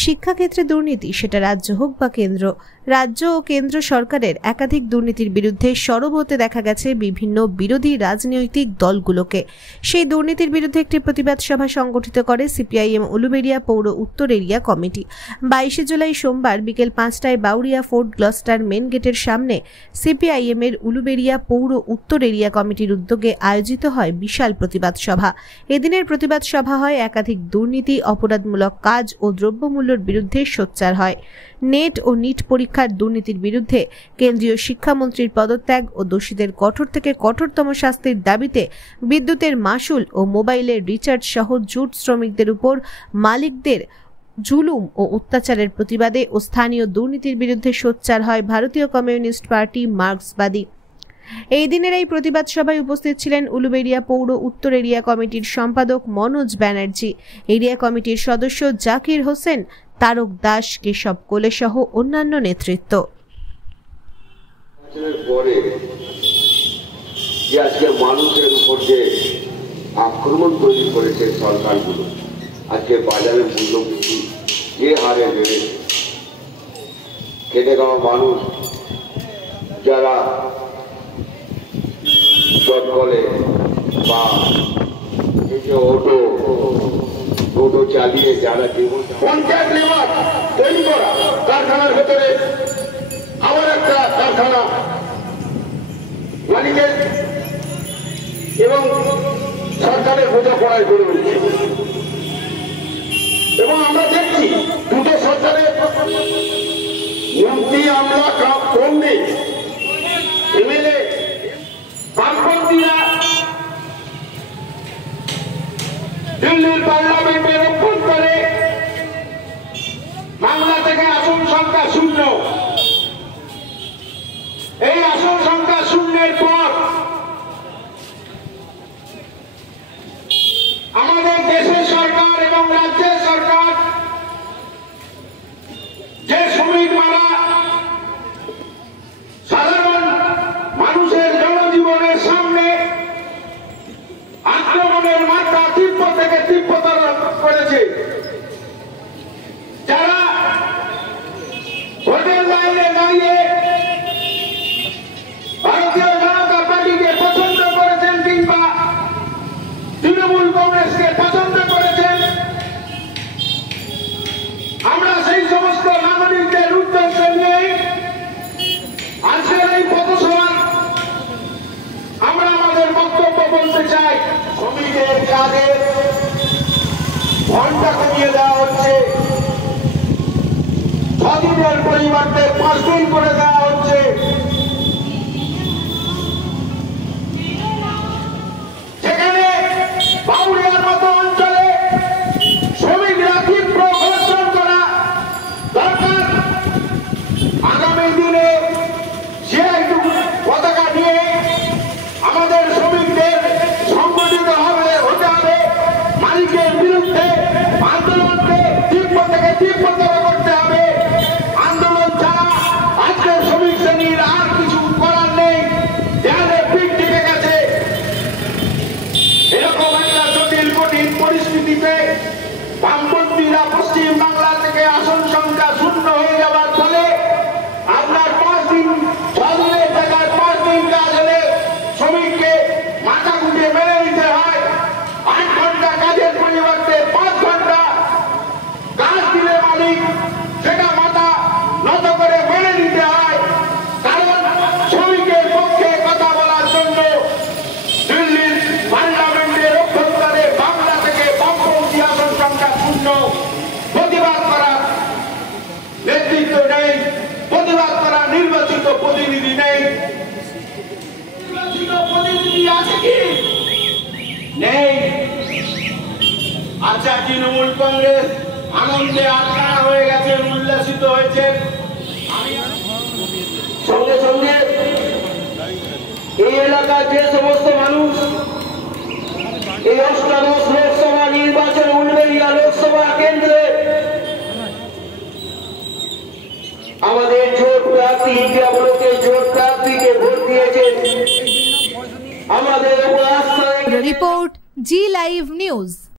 শিক্ষাক্ষেত্রে দুর্নীতি, সেটা রাজ্য হোক বা কেন্দ্র, রাজ্য ও কেন্দ্র সরকারের একাধিক দুর্নীতির বিরুদ্ধে সরব হতে দেখা গেছে বিভিন্ন বিরোধী রাজনৈতিক দলগুলোকে। সেই দুর্নীতির বিরুদ্ধে একটি প্রতিবাদ সভা সংগঠিত করে সিপিআইএম উলুবেড়িয়া পৌর উত্তর এরিয়া কমিটি। 22 জুলাই সোমবার বিকেল 5টায় বাউরিয়া ফোর্ট গ্লস্টার মেন গেটের সামনে সিপিআইএম এর উলুবেড়িয়া পৌর উত্তর এরিয়া কমিটির উদ্যোগে আয়োজিত হয় বিশাল প্রতিবাদ সভা। এদিনের প্রতিবাদ সভা হয় একাধিক দুর্নীতি, অপরাধমূলক কাজ ও দ্রব্যমূল্যের বিরুদ্ধে সোচ্চার হয়। নেট ও নিট পরীক্ষার দুর্নীতির বিরুদ্ধে কেন্দ্রীয় শিক্ষামন্ত্রীর পদত্যাগ ও দোষীদের কঠোর থেকে কঠোরতম শাস্তির দাবিতে বিদ্যুতের মাশুল ও মোবাইলের রিচার্জ সহ জুট শ্রমিকদের উপর মালিকদের জুলুম ও অত্যাচারের প্রতিবাদে ও স্থানীয় দুর্নীতির বিরুদ্ধে সোচ্চার হয় ভারতীয় কমিউনিস্ট পার্টি মার্ক্সবাদী। এই দিনের এই প্রতিবাদ সভায় উপস্থিত ছিলেন উলুবেড়িয়া পৌর উত্তর এরিয়া কমিটির সম্পাদক মনোজ ব্যানার্জি, এরিয়া কমিটির সদস্য জাকির হোসেন, তারক দাস, কেশব কোলে সহ অন্যান্য নেতৃত্ব। আজকে মানুষের উপর যে আক্রমণ তৈরি করেছে সরকারগুলো, আজকে বাজারের মূল্যবৃদ্ধি যে হারে বেড়েছে, খেটে খাওয়া মানুষ যারা চটকলে বা অটো চালিয়ে যারা জীবন পঞ্চায়েত লেবার তৈরি করা কারখানার ভেতরে আবার একটা কারখানা মালিকের এবং সরকারের বোঝাপড়ায় গড়ে উঠছে। এবং আমরা দেখছি দুটো সরকারের মন্ত্রী আমরা কম নেই, এমএলএ বামপন্থীরা দিল্লির পার্লামেন্টে রক্ষণ করে বাংলা থেকে আসন সংখ্যা শূন্য। এই আসন সংখ্যা শূন্যের পর আমাদের দেশের সরকার এবং রাজ্যের সরকার যে শ্রমিক মারা সাধারণ মানুষের জনজীবনের সামনে আক্রমণের মাত্রা তীব্র থেকে তীব্রতর করেছে, যারা ভোটের লাইনে দাঁড়িয়ে ভারতীয় জনতা পার্টিকে পছন্দ করেছেন কিংবা তৃণমূল কংগ্রেসকে পছন্দ করেছেন, আমরা সেই সমস্ত নাগরিকদের উদ্দেশ্য নিয়ে আজকের এই পথসভায় আমরা আমাদের বক্তব্য বলতে চাই। শ্রমিকের কাজের ঘন্টা কমিয়ে দেওয়া হচ্ছে, 6 দিনের পরিবর্তে 5 দিন করে দেওয়া হচ্ছে। সেখানে বাউরিয়ার মতো অঞ্চলে শ্রমিকরা তীব্র ঘর্ষণ করা দরকার। আগামী দিনে পতাকা নিয়ে আমাদের শ্রমিকদের সংগঠিত হতে হবে, মালিকের বিরুদ্ধে আন্দোলনকে তীব্র থেকে তীব্রতর করতে হবে। আন্দোলন ছাড়া আজকের শ্রমিক শ্রেণীর আর কিছু করার নেই, দেয়ালে পিঠ টিকে গেছে। এরকম একটা জটিল কঠিন পরিস্থিতিতে বামপন্থীরা পশ্চিম বাংলা থেকে আসন সংখ্যা শূন্য হয়ে যাওয়ার ফলে আপনার 5 দিন 6 দিনের জায়গায় 5 দিন কাজ হলে শ্রমিককে মাথা গুঁজে মেনে নিতে হয়। 8 ঘন্টা কাজের পরিবর্তে 5 ঘন্টা কাজ দিলে মালিক সেটা মাথা নত করে মেনে নিতে হয়। কারণ শ্রমিকের পক্ষে কথা বলার জন্য দিল্লির পার্লামেন্টে রক্ষণ করে বাংলা থেকে বামপন্থী আসন সংখ্যা শূন্য। প্রতিবাদ করার নেতৃত্ব নেই, প্রতিবাদ করার নির্বাচিত প্রতিনিধি নেই। নির্বাচিত প্রতিনিধি আছে কি? নেই। আচ্ছা, তৃণমূল কংগ্রেস আনন্দে আটকানা হয়ে গেছে, উল্লাসিত হয়েছে। সঙ্গে সঙ্গে এই এলাকার যে সমস্ত মানুষ এই অষ্টাদশ লোকসভা নির্বাচন উলুবেড়িয়া লোকসভা কেন্দ্রে আমাদের জোট প্রার্থী ইন্ডিয়াগুলোকে জোট প্রার্থীকে ভোট দিয়েছেন, আমাদের উপর আস্থা। রিপোর্ট জি লাইভ নিউজ।